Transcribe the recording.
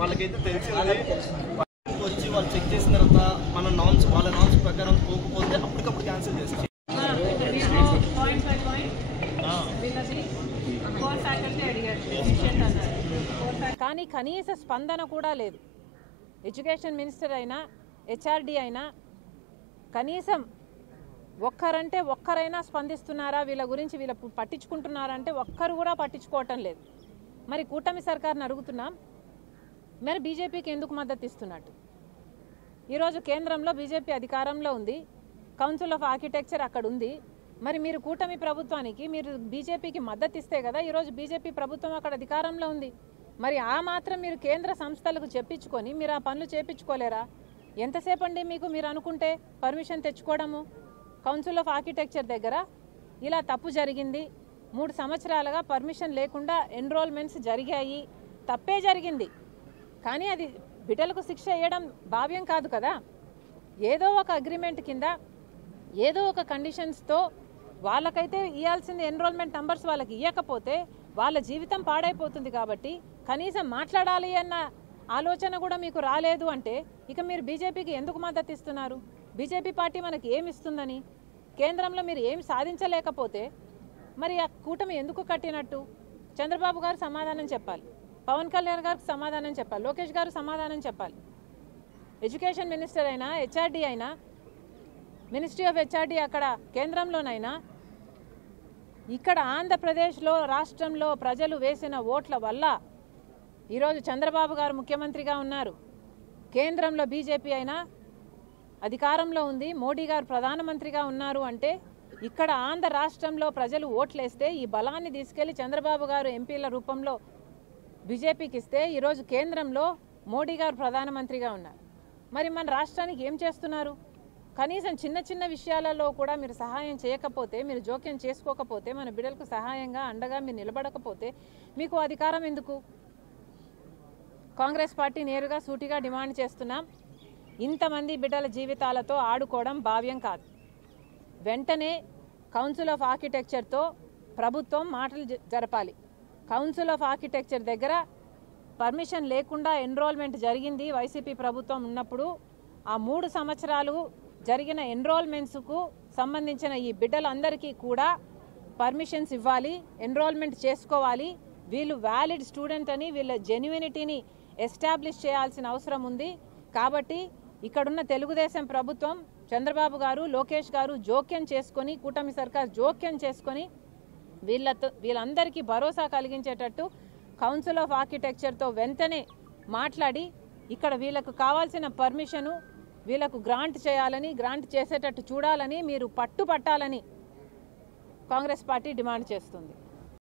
వాళ్ళకైతే తెలిసింది వచ్చి వాళ్ళు చెక్ చేసిన తర్వాత మన నామ్స్ వాళ్ళ నామ్స్ ప్రకారం పోకపోతే అప్పటికప్పుడు క్యాన్సిల్ చేస్తాం. కానీ కనీస స్పందన కూడా లేదు. ఎడ్యుకేషన్ మినిస్టర్ అయినా హెచ్ఆర్డి అయినా కనీసం ఒక్కరంటే ఒక్కరైనా స్పందిస్తున్నారా, వీళ్ళ గురించి వీళ్ళ పట్టించుకుంటున్నారంటే ఒక్కరు కూడా పట్టించుకోవటం లేదు. మరి కూటమి సర్కార్ని అడుగుతున్నాం, మరి బీజేపీకి ఎందుకు మద్దతు ఇస్తున్నట్టు? ఈరోజు కేంద్రంలో బీజేపీ అధికారంలో ఉంది, కౌన్సిల్ ఆఫ్ ఆర్కిటెక్చర్ అక్కడ ఉంది. మరి మీరు కూటమి ప్రభుత్వానికి మీరు బీజేపీకి మద్దతు ఇస్తే కదా ఈరోజు బీజేపీ ప్రభుత్వం అక్కడ అధికారంలో ఉంది. మరి ఆ మాత్రం మీరు కేంద్ర సంస్థలకు చెప్పించుకొని మీరు ఆ పనులు చేపించుకోలేరా? ఎంతసేపు అండి మీకు మీరు అనుకుంటే పర్మిషన్ తెచ్చుకోవడము? కౌన్సిల్ ఆఫ్ ఆర్కిటెక్చర్ దగ్గర ఇలా తప్పు జరిగింది, 3 సంవత్సరాలుగా పర్మిషన్ లేకుండా ఎన్రోల్మెంట్స్ జరిగాయి, తప్పే జరిగింది. కానీ అది బిడ్డలకు శిక్ష వేయడం భావ్యం కాదు కదా. ఏదో ఒక అగ్రిమెంట్ కింద ఏదో ఒక కండిషన్స్తో వాళ్ళకైతే ఇవ్వాల్సిన ఎన్రోల్మెంట్ నంబర్స్ వాళ్ళకి ఇవ్వకపోతే వాళ్ళ జీవితం పాడైపోతుంది. కాబట్టి కనీసం మాట్లాడాలి అన్న ఆలోచన కూడా మీకు రాలేదు అంటే ఇక మీరు బీజేపీకి ఎందుకు మద్దతు ఇస్తున్నారు? బీజేపీ పార్టీ మనకి ఏమి ఇస్తుందని, కేంద్రంలో మీరు ఏమి సాధించలేకపోతే మరి ఆ కూటమి ఎందుకు కట్టినట్టు? చంద్రబాబు గారు సమాధానం చెప్పాలి, పవన్ కళ్యాణ్ గారికి సమాధానం చెప్పాలి, లోకేష్ గారు సమాధానం చెప్పాలి. ఎడ్యుకేషన్ మినిస్టర్ అయినా హెచ్ఆర్డి అయినా మినిస్ట్రీ ఆఫ్ హెచ్ఆర్డి అక్కడ కేంద్రంలోనైనా ఇక్కడ ఆంధ్రప్రదేశ్లో రాష్ట్రంలో ప్రజలు వేసిన ఓట్ల వల్ల ఈరోజు చంద్రబాబు గారు ముఖ్యమంత్రిగా ఉన్నారు, కేంద్రంలో బీజేపీ అయినా అధికారంలో ఉంది, మోడీ గారు ప్రధానమంత్రిగా ఉన్నారు అంటే ఇక్కడ ఆంధ్ర రాష్ట్రంలో ప్రజలు ఓట్లేస్తే ఈ బలాన్ని తీసుకెళ్లి చంద్రబాబు గారు ఎంపీల రూపంలో బీజేపీకి ఇస్తే ఈరోజు కేంద్రంలో మోడీ గారు ప్రధానమంత్రిగా ఉన్నారు. మరి మన రాష్ట్రానికి ఏం చేస్తున్నారు? కనీసం చిన్న చిన్న విషయాలలో కూడా మీరు సహాయం చేయకపోతే, మీరు జోక్యం చేసుకోకపోతే, మన బిడ్డలకు సహాయంగా అండగా మీరు నిలబడకపోతే మీకు అధికారం ఎందుకు? కాంగ్రెస్ పార్టీ నేరుగా సూటిగా డిమాండ్ చేస్తున్నాం, ఇంతమంది బిడ్డల జీవితాలతో ఆడుకోవడం భావ్యం కాదు. వెంటనే కౌన్సిల్ ఆఫ్ ఆర్కిటెక్చర్తో ప్రభుత్వం మాటలు జరపాలి. కౌన్సిల్ ఆఫ్ ఆర్కిటెక్చర్ దగ్గర పర్మిషన్ లేకుండా ఎన్రోల్మెంట్ జరిగింది వైసీపీ ప్రభుత్వం ఉన్నప్పుడు. ఆ 3 సంవత్సరాలు జరిగిన ఎన్రోల్మెంట్స్కు సంబంధించిన ఈ బిడ్డలందరికీ కూడా పర్మిషన్స్ ఇవ్వాలి, ఎన్రోల్మెంట్ చేసుకోవాలి. వీళ్ళు వ్యాలిడ్ స్టూడెంట్ అని వీళ్ళ జెన్యునిటీని ఎస్టాబ్లిష్ చేయాల్సిన అవసరం ఉంది. కాబట్టి ఇక్కడున్న తెలుగుదేశం ప్రభుత్వం, చంద్రబాబు గారు, లోకేష్ గారు జోక్యం చేసుకొని, కూటమి సర్కార్ జోక్యం చేసుకొని వీళ్ళందరికీ భరోసా కలిగించేటట్టు కౌన్సిల్ ఆఫ్ ఆర్కిటెక్చర్తో వెంటనే మాట్లాడి ఇక్కడ వీళ్ళకు కావాల్సిన పర్మిషను వీళ్ళకు గ్రాంట్ చేయాలని, గ్రాంట్ చేసేటట్టు చూడాలని, మీరు పట్టుపట్టాలని కాంగ్రెస్ పార్టీ డిమాండ్ చేస్తుంది.